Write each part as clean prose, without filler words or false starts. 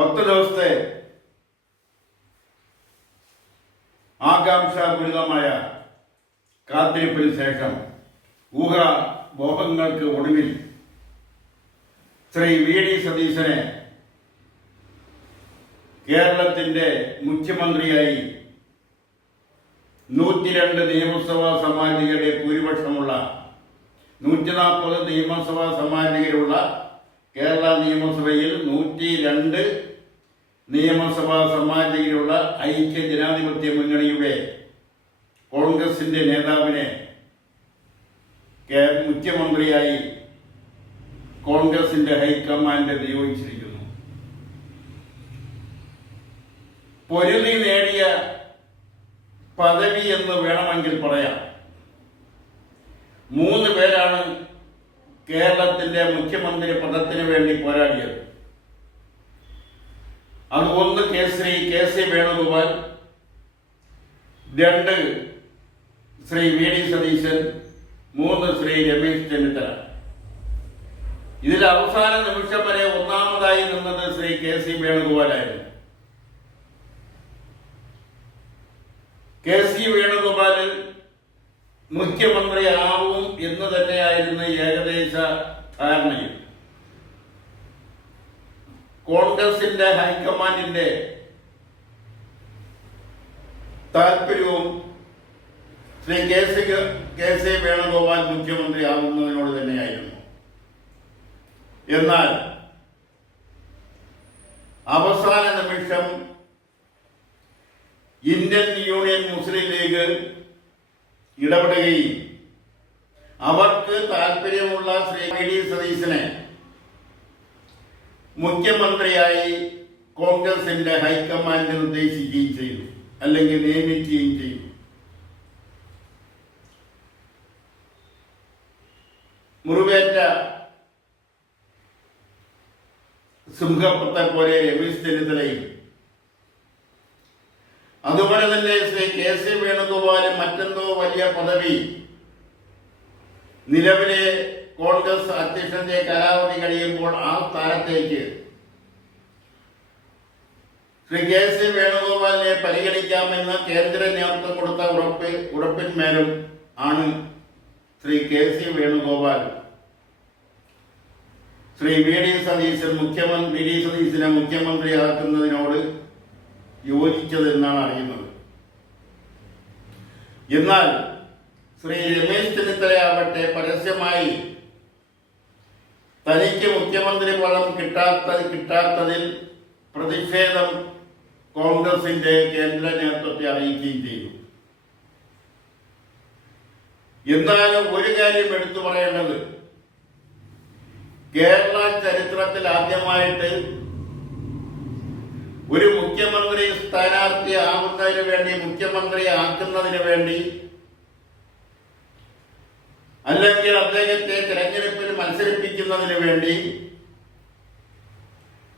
10 ദിവസത്തെ ആകാംക്ഷാപൂരിതമായ കാത്തിരിപ്പിന് ശേഷം ഊഹാപോഹങ്ങൾക്ക് ഒടുവിൽ ശ്രീ വി ഡി സതീശനെ കേരളത്തിന്റെ മുഖ്യമന്ത്രിയായി 102 നിയമസഭാ സമാജികരുടെ ഭൂരിപക്ഷമുള്ള 140 നിയമസഭാ സമാജികരുള്ള കേരള നിയമസഭയിൽ 102 നിയമസഭാ സമാജികരുള്ള ഐക്യ ജനാധിപത്യ മുന്നണിയുടെ കോൺഗ്രസിന്റെ നേതാവിനെ മുഖ്യമന്ത്രിയായി കോൺഗ്രസിന്റെ ഹൈക്കമാൻഡ് നിയോഗിച്ചിരിക്കുന്നു. പൊരുതി നേടിയ പദവി എന്ന് വേണമെങ്കിൽ പറയാം. 3 പേരാണ് കേരളത്തിന്റെ മുഖ്യമന്ത്രി പദത്തിന് വേണ്ടി പോരാടിയത്. അത് 1 K C Venugopal, 2 Shri V D Satheesan, 3 Shri Ramesh Chennithala. ഇതിൽ അവസാന നിമിഷം വരെ ഒന്നാമതായി നിന്നത് ശ്രീ കെ സി വേണുഗോപാലായിരുന്നു. കെ സി വേണുഗോപാൽ മുഖ്യമന്ത്രിയാവും എന്ന് തന്നെയായിരുന്നു ഏകദേശ ധാരണയിൽ. കോൺഗ്രസിന്റെ ഹൈക്കമാൻഡിന്റെ താല്പര്യവും ശ്രീ കെ സി വേണുഗോപാൽ മുഖ്യമന്ത്രി ആവുന്നതിനോട് തന്നെയായിരുന്നു. എന്നാൽ അവസാന നിമിഷം ഇന്ത്യൻ യൂണിയൻ മുസ്ലിം ലീഗ് ഇടപെടുകയും അവർക്ക് താല്പര്യമുള്ള ശ്രീ വി ഡി സതീശനെ മുഖ്യമന്ത്രിയായി കോൺഗ്രസിന്റെ ഹൈക്കമാൻഡ് നിർദ്ദേശിക്കുകയും ചെയ്തു, അല്ലെങ്കിൽ നിയമിക്കുകയും ചെയ്തു. മുറിവേറ്റ സിംഹത്തെ പോലെ രമേശ് ചെന്നിത്തലയും അതുപോലെ തന്നെ ശ്രീ കെ സി വേണുഗോപാലും മറ്റെന്തോ വലിയ പദവി നിലവിലെ കോൺഗ്രസ് അധ്യക്ഷന്റെ കാലാവധി കഴിയുമ്പോൾ ആ സ്ഥാനത്തേക്ക് ശ്രീ കെ സി വേണുഗോപാലിനെ പരിഗണിക്കാമെന്ന് കേന്ദ്ര നേതൃത്വം കൊടുത്ത ഉറപ്പിന്മേലും ആണ് Shri K C Venugopal Shri V D സതീശനെ മുഖ്യമന്ത്രിയാക്കുന്നതിനോട് യോജിച്ചതെന്നാണ് അറിയുന്നത്. എന്നാൽ ശ്രീ രമേശ് ചെന്നിത്തലയാവട്ടെ പരസ്യമായി തനിക്ക് മുഖ്യമന്ത്രി പദം കിട്ടാത്തതിൽ പ്രതിഷേധം കോൺഗ്രസിന്റെ കേന്ദ്ര നേതൃത്വത്തെ അറിയിക്കുകയും ചെയ്തു. എന്നാലും ഒരു കാര്യം എടുത്തു പറയേണ്ടത്, കേരള ചരിത്രത്തിൽ ആദ്യമായിട്ട് ഒരു മുഖ്യമന്ത്രി സ്ഥാനാർത്ഥി ആകുന്നതിന് വേണ്ടി, മുഖ്യമന്ത്രി ആക്കുന്നതിന് വേണ്ടി, അല്ലെങ്കിൽ അദ്ദേഹത്തെ തെരഞ്ഞെടുപ്പിൽ മത്സരിപ്പിക്കുന്നതിന് വേണ്ടി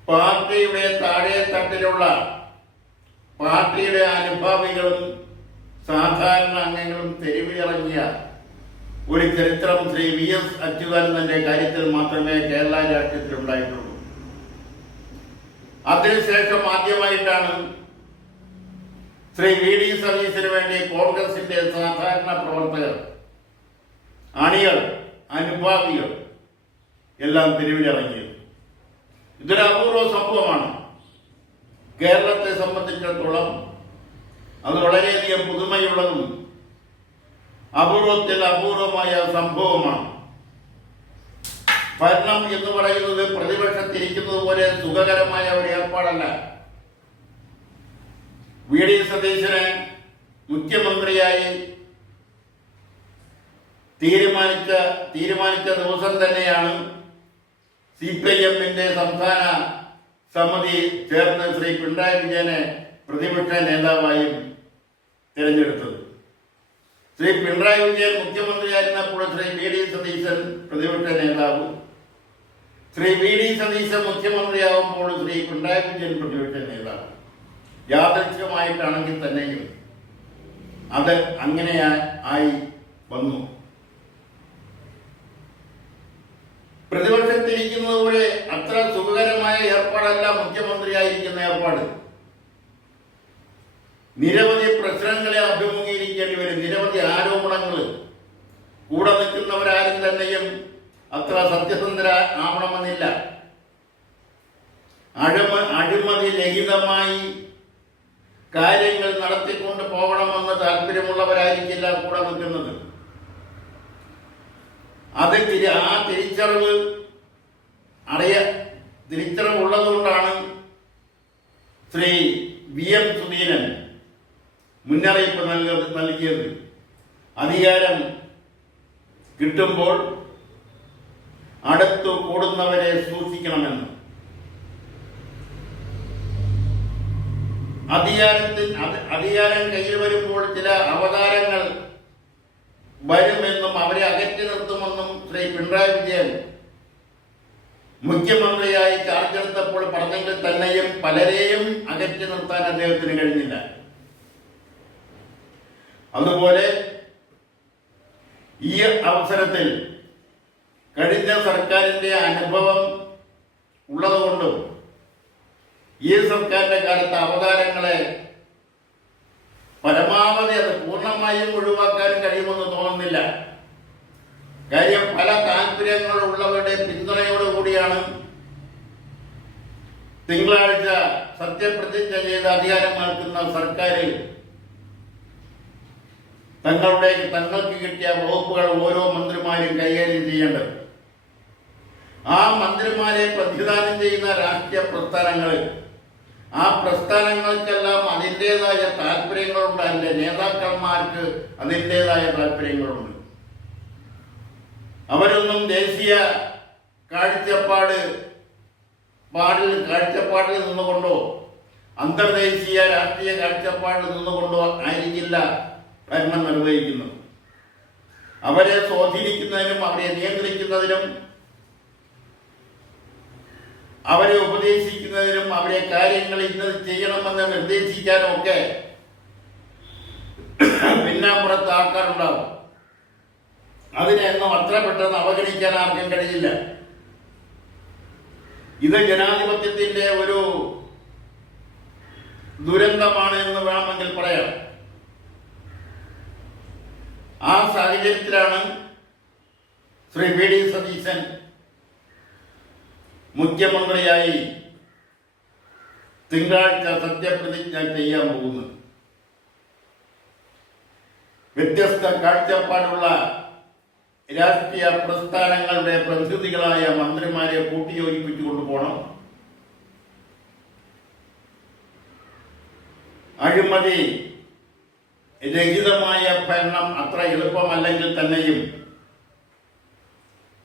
പാർട്ടിയുടെ താഴെത്തട്ടിലുള്ള പാർട്ടിയുടെ അനുഭാവികളും സാധാരണ അംഗങ്ങളും തെരുവിലിറങ്ങിയ ഒരു ചരിത്രം ശ്രീ വി എസ് അച്യുതാനന്ദന്റെ കാര്യത്തിൽ മാത്രമേ കേരള രാഷ്ട്രീയത്തിൽ ഉണ്ടായിട്ടുള്ളൂ. അതിനുശേഷം ആദ്യമായിട്ടാണ് ശ്രീ വി ഡി സതീശന് വേണ്ടി കോൺഗ്രസിന്റെ സാധാരണ പ്രവർത്തകർ, അണികൾ, അനുഭാവികൾ എല്ലാം തെരുവിലിറങ്ങിയത്. ഇതൊരു അപൂർവ സംഭവമാണ്. കേരളത്തെ സംബന്ധിച്ചിടത്തോളം അത് വളരെയധികം പുതുമയുള്ളതും അപൂർവത്തിൽ അപൂർവമായ സംഭവമാണ്. ഭരണം എന്ന് പറയുന്നത് പ്രതിപക്ഷത്തിരിക്കുന്നത് പോലെ സുഖകരമായ ഒരു ഏർപ്പാടല്ല. വി ഡി സതീശനെ മുഖ്യമന്ത്രിയായി തീരുമാനിച്ച ദിവസം തന്നെയാണ് CPIMന്റെ സംസ്ഥാന സമിതി ചേർന്ന് ശ്രീ പിണറായി വിജയനെ പ്രതിപക്ഷ നേതാവായും തിരഞ്ഞെടുത്തത്. ശ്രീ പിണറായി വിജയൻ മുഖ്യമന്ത്രിയായിരുന്നപ്പോൾ ശ്രീ വി ഡി സതീശൻ പ്രതിപക്ഷ നേതാവും, ശ്രീ വി ഡി സതീശൻ മുഖ്യമന്ത്രിയാവുമ്പോൾ ശ്രീ പിണറായി വിജയൻ പ്രതിപക്ഷ നേതാവും. യാദൃച്ഛികമായിട്ടാണെങ്കിൽ തന്നെയും അത് അങ്ങനെ ആയി വന്നു. പ്രതിപക്ഷത്തിരിക്കുന്നത് പോലെ അത്ര സുഖകരമായ ഏർപ്പാടല്ല മുഖ്യമന്ത്രിയായി കാഴ്ചപ്പാട്. നിരവധി പ്രശ്നങ്ങളെ അഭിമുഖീകരിക്കേണ്ടി വരും, നിരവധി ആരോപണങ്ങൾ. കൂടെ നിൽക്കുന്നവരാരും തന്നെയും അത്ര സത്യസന്ധര ആവണമെന്നില്ല. അഴിമതി രഹിതമായി കാര്യങ്ങൾ നടത്തിക്കൊണ്ട് പോകണമെന്ന് താല്പര്യമുള്ളവരായിരിക്കില്ല കൂടെ നിൽക്കുന്നത്. ആ തിരിച്ചറിവുള്ളതുകൊണ്ടാണ് ശ്രീ VM സുധീരൻ മുന്നറിയിപ്പ് നൽകിയത്. അധികാരം കിട്ടുമ്പോൾ അടുത്തു കൂടുന്നവരെ സൂക്ഷിക്കണമെന്ന്. അധികാരം കയ്യിൽ വരുമ്പോൾ ചില അവതാരങ്ങൾ വരുമെന്നും അവരെ അകറ്റി നിർത്തുമെന്നും ശ്രീ പിണറായി വിജയൻ മുഖ്യമന്ത്രിയായി ചാർജ് എടുത്തപ്പോൾ പറഞ്ഞെങ്കിൽ തന്നെയും പലരെയും അകറ്റി നിർത്താൻ അദ്ദേഹത്തിന് കഴിഞ്ഞില്ല. അതുപോലെ ഈ അവസരത്തിൽ കഴിഞ്ഞ സർക്കാരിന്റെ അനുഭവം ഉള്ളതുകൊണ്ടും ഈ സർക്കാരിന്റെ കാലത്ത് അവതാരങ്ങളെ പരമാവധി അത് പൂർണ്ണമായും ഒഴിവാക്കാൻ കഴിയുമെന്ന് തോന്നുന്നില്ല. കാര്യം പല താല്പര്യങ്ങളുള്ളവരുടെ പിന്തുണയോടുകൂടിയാണ് തിങ്കളാഴ്ച സത്യപ്രതിജ്ഞ ചെയ്ത് അധികാരമേൽക്കുന്ന സർക്കാർ തങ്ങൾക്ക് കിട്ടിയ വകുപ്പുകൾ ഓരോ മന്ത്രിമാരും കൈകാര്യം ചെയ്യേണ്ടത്. ആ മന്ത്രിമാരെ പ്രതിദാനം ചെയ്യുന്ന രാഷ്ട്രീയ പ്രസ്ഥാനങ്ങൾ, ആ പ്രസ്ഥാനങ്ങൾക്കെല്ലാം അതിൻ്റെതായ താല്പര്യങ്ങളുണ്ട്, അതിൻ്റെ നേതാക്കന്മാർക്ക് അതിൻ്റെതായ താല്പര്യങ്ങളുണ്ട്. അവരൊന്നും ദേശീയ കാഴ്ചപ്പാടിൽ നിന്നുകൊണ്ടോ അന്തർദേശീയ രാഷ്ട്രീയ കാഴ്ചപ്പാടിൽ നിന്നുകൊണ്ടോ ആയിരിക്കില്ല ഭരണം നിർവഹിക്കുന്നത്. അവരെ സ്വാധീനിക്കുന്നതിനും അവരെ നിയന്ത്രിക്കുന്നതിനും അവരെ ഉപദേശിക്കുന്നതിനും അവരെ കാര്യങ്ങൾ ഇന്നത് ചെയ്യണമെന്ന് നിർദ്ദേശിക്കാനും ഒക്കെ പിന്നാമ്പുറത്ത് ആൾക്കാരുണ്ടാവും. അതിനെയൊന്നും അത്ര പെട്ടെന്ന് അവഗണിക്കാൻ ആർക്കും കഴിയില്ല. ഇത് ജനാധിപത്യത്തിന്റെ ഒരു ദുരന്തമാണ് എന്ന് വേണമെങ്കിൽ പറയാം. ആ സാഹചര്യത്തിലാണ് ശ്രീ VD സതീശൻ മുഖ്യമന്ത്രിയായി തിങ്കളാഴ്ച സത്യപ്രതിജ്ഞ ചെയ്യാൻ പോകുന്നത്. വ്യത്യസ്ത കാഴ്ചപ്പാടുള്ള രാഷ്ട്രീയ പ്രസ്ഥാനങ്ങളുടെ പ്രതിനിധികളായ മന്ത്രിമാരെ കൂട്ടിയോജിപ്പിച്ചു കൊണ്ടുപോകണം. അഴിമതി രഹിതമായ ഭരണം അത്ര എളുപ്പമല്ലെങ്കിൽ തന്നെയും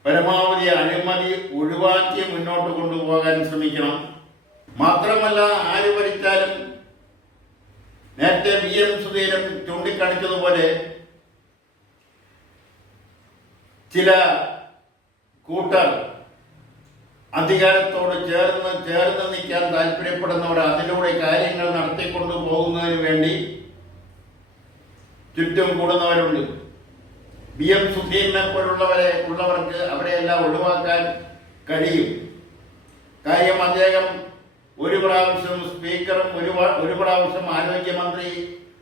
പരമാവധി അഴിമതി ഒഴിവാക്കി മുന്നോട്ട് കൊണ്ടുപോകാൻ ശ്രമിക്കണം. മാത്രമല്ല, ആര് ഭരിച്ചാലും നേരത്തെ VM സുധീരൻ ചൂണ്ടിക്കാണിച്ചതുപോലെ ചില കൂട്ടർ അധികാരത്തോട് ചേർന്ന് നിൽക്കാൻ താല്പര്യപ്പെടുന്നവർ അതിലൂടെ കാര്യങ്ങൾ നടത്തിക്കൊണ്ടു പോകുന്നതിന് വേണ്ടി ചുറ്റും കൂടുന്നവരുണ്ട്. VM സുധീരനെ ഉള്ളവർക്ക് അവരെയെല്ലാം ഒഴിവാക്കാൻ കഴിയും. കാര്യം അദ്ദേഹം ഒരു പ്രാവശ്യം സ്പീക്കറും ഒരു പ്രാവശ്യം ആരോഗ്യമന്ത്രി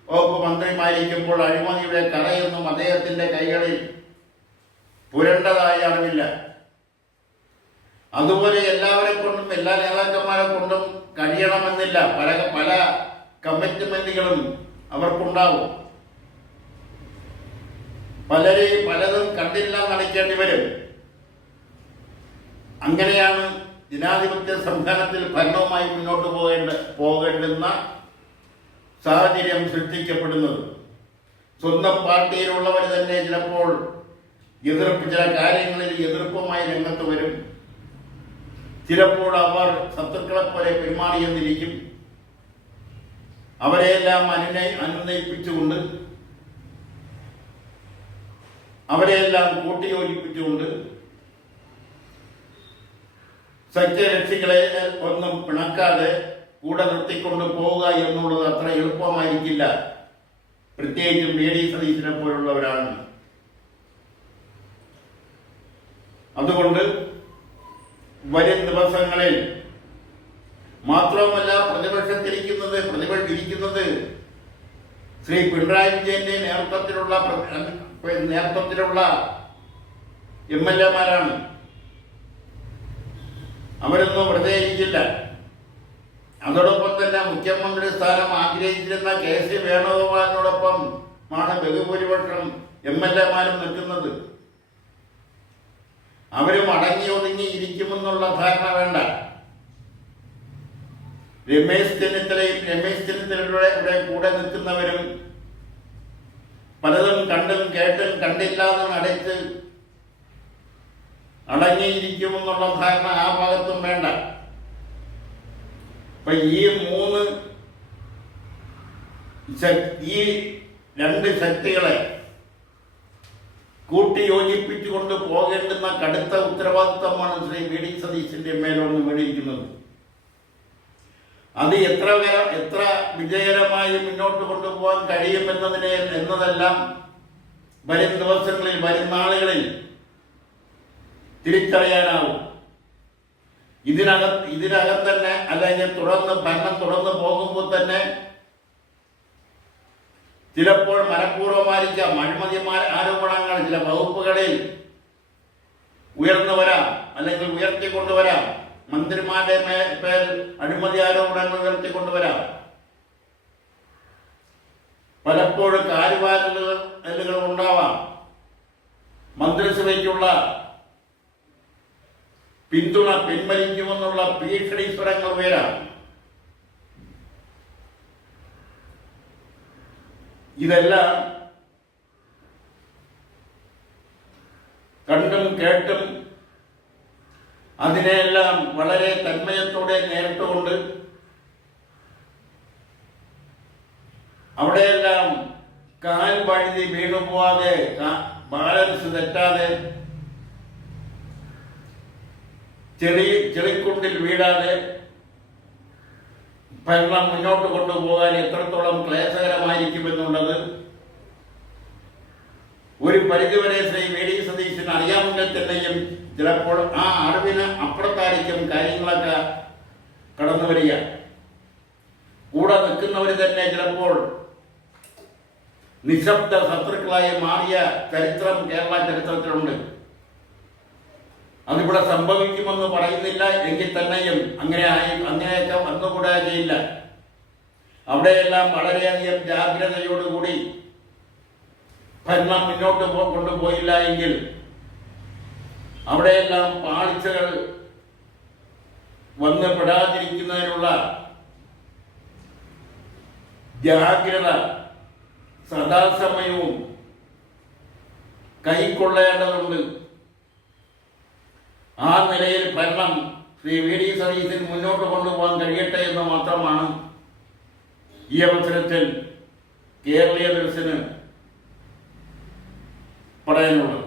വകുപ്പ് മന്ത്രിമായിരിക്കുമ്പോൾ അഴിമതിയുടെ കറയൊന്നും അദ്ദേഹത്തിന്റെ കൈകളിൽ പുരണ്ടതായി അറിവില്ല. അതുപോലെ എല്ലാവരെ കൊണ്ടും എല്ലാ നേതാക്കന്മാരെ കൊണ്ടും കഴിയണമെന്നില്ല. പല കമ്മിറ്റ്മെന്റുകളും അവർക്കുണ്ടാവും. പലതും കണ്ടില്ല നടിക്കേണ്ടി വരും. അങ്ങനെയാണ് ജനാധിപത്യ സംസ്ഥാനത്തിൽ ഭരണവുമായി മുന്നോട്ട് പോകേണ്ടുന്ന സാഹചര്യം സൃഷ്ടിക്കപ്പെടുന്നത്. സ്വന്തം പാർട്ടിയിലുള്ളവർ തന്നെ ചിലപ്പോൾ ചില കാര്യങ്ങളിൽ എതിർപ്പുമായി രംഗത്ത് വരും. ചിലപ്പോൾ അവർ ശത്രുക്കളെ പോലെ പെരുമാറിയെന്നിരിക്കും. അവരെയെല്ലാം അനുനയിപ്പിച്ചുകൊണ്ട് അവരെയെല്ലാം കൂട്ടിയോജിപ്പിച്ചുകൊണ്ട് സഖ്യകക്ഷികളെ ഒന്നും പിണക്കാതെ കൂടെ നിർത്തിക്കൊണ്ട് പോവുക എന്നുള്ളത് അത്ര എളുപ്പമായിരിക്കില്ല. പ്രത്യേകിച്ചും VD സതീശനെ പോലുള്ളവരാണ്. അതുകൊണ്ട് വരും ദിവസങ്ങളിൽ മാത്രവുമല്ല പ്രതിപക്ഷത്തിരിക്കുന്നത് ശ്രീ പിണറായി വിജയന്റെ നേതൃത്വത്തിലുള്ള MLA-മാരാണ്. അവരൊന്നും വെറുതെ ഇരിക്കില്ല. അതോടൊപ്പം തന്നെ മുഖ്യമന്ത്രി സ്ഥാനം ആഗ്രഹിച്ചിരുന്ന KC വേണുഗോപാലിനോടൊപ്പം ആണ് ബഹുഭൂരിപക്ഷം MLA-മാരും നിൽക്കുന്നത്. അവരും അടങ്ങി ഒതുങ്ങി ഇരിക്കുമെന്നുള്ള ധാരണ വേണ്ട. രമേശ് ചെന്നിത്തലയുടെ കൂടെ നിൽക്കുന്നവരും പലതും കണ്ടും കേട്ടും കണ്ടില്ലാതെ അടച്ച് അടങ്ങിയിരിക്കുമെന്നുള്ള ധാരണ ആ ഭാഗത്തും വേണ്ട. അപ്പൊ ഈ രണ്ട് ശക്തികളെ കൂട്ടിയോജിപ്പിച്ചുകൊണ്ട് പോകേണ്ടുന്ന കടുത്ത ഉത്തരവാദിത്വമാണ് ശ്രീ VD സതീശന്റെ മേലോട്ട് വീണിരിക്കുന്നത്. അത് എത്ര വിജയകരമായി മുന്നോട്ട് കൊണ്ടുപോകാൻ എന്നതെല്ലാം വരും ദിവസങ്ങളിൽ, വരും നാളുകളിൽ തിരിച്ചറിയാനാവും. ഇതിനകം തന്നെ അല്ലെങ്കിൽ ഭരണം തുടർന്ന് പോകുമ്പോൾ തന്നെ ചിലപ്പോൾ മനഃപൂർവ്വമായിരിക്കാം അഴിമതി ആരോപണങ്ങൾ ചില വകുപ്പുകളിൽ ഉയർന്നു വരാം, അല്ലെങ്കിൽ ഉയർത്തിക്കൊണ്ടുവരാം. മന്ത്രിമാരുടെ പേരിൽ അഴിമതി ആരോപണങ്ങൾ ഉയർത്തിക്കൊണ്ടുവരാം. പലപ്പോഴും കാലുവാരലുകൾ ഉണ്ടാവാം. മന്ത്രിസഭയ്ക്കുള്ള പിന്തുണ പിൻവലിക്കുമെന്നുള്ള ഭീഷണി സ്വരങ്ങൾ ഉയരാം. ഇതെല്ലാം കണ്ടും കേട്ടും അതിനെല്ലാം വളരെ തന്മയത്തോടെ നേരിട്ടുകൊണ്ട് അവിടെയെല്ലാം കാൽ വഴുതി വീണുപോവാതെ, ബാലൻസ് തെറ്റാതെ, ചെളിക്കുണ്ടിൽ വീഴാതെ ഭരണം മുന്നോട്ട് കൊണ്ടുപോകാൻ എത്രത്തോളം ക്ലേശകരമായിരിക്കുമെന്നുള്ളത് ഒരു പരിധിവരെ ശ്രീ VD സതീശന് അറിയാമെങ്കിൽ തന്നെയും ചിലപ്പോൾ ആ അറിവിന് അപ്പുറത്തായിരിക്കും കാര്യങ്ങളൊക്കെ കടന്നു വരിക. കൂടെ നിൽക്കുന്നവർ തന്നെ ചിലപ്പോൾ നിശബ്ദ ശത്രുക്കളായി മാറിയ ചരിത്രം കേരള ചരിത്രത്തിലുണ്ട്. അതിവിടെ സംഭവിക്കുമെന്ന് പറയുന്നില്ല എങ്കിൽ തന്നെയും അങ്ങനെയൊക്കെ വന്നുകൂടാ ചെയ്യില്ല. അവിടെയെല്ലാം വളരെയധികം ജാഗ്രതയോടുകൂടി ഭരണം മുന്നോട്ട് കൊണ്ടുപോയില്ല എങ്കിൽ അവിടെയെല്ലാം പാളിച്ചകൾ വന്ന് പെടാതിരിക്കുന്നതിനുള്ള ജാഗ്രത സദാസമയവും കൈക്കൊള്ളേണ്ടതുണ്ട്. ആ നിലയിൽ ഭരണം ശ്രീ VD സതീശൻ മുന്നോട്ട് കൊണ്ടുപോകാൻ കഴിയട്ടെ എന്ന് മാത്രമാണ് ഈ അവസരത്തിൽ കേരളീയ ദർശന് പറയാനുള്ളത്.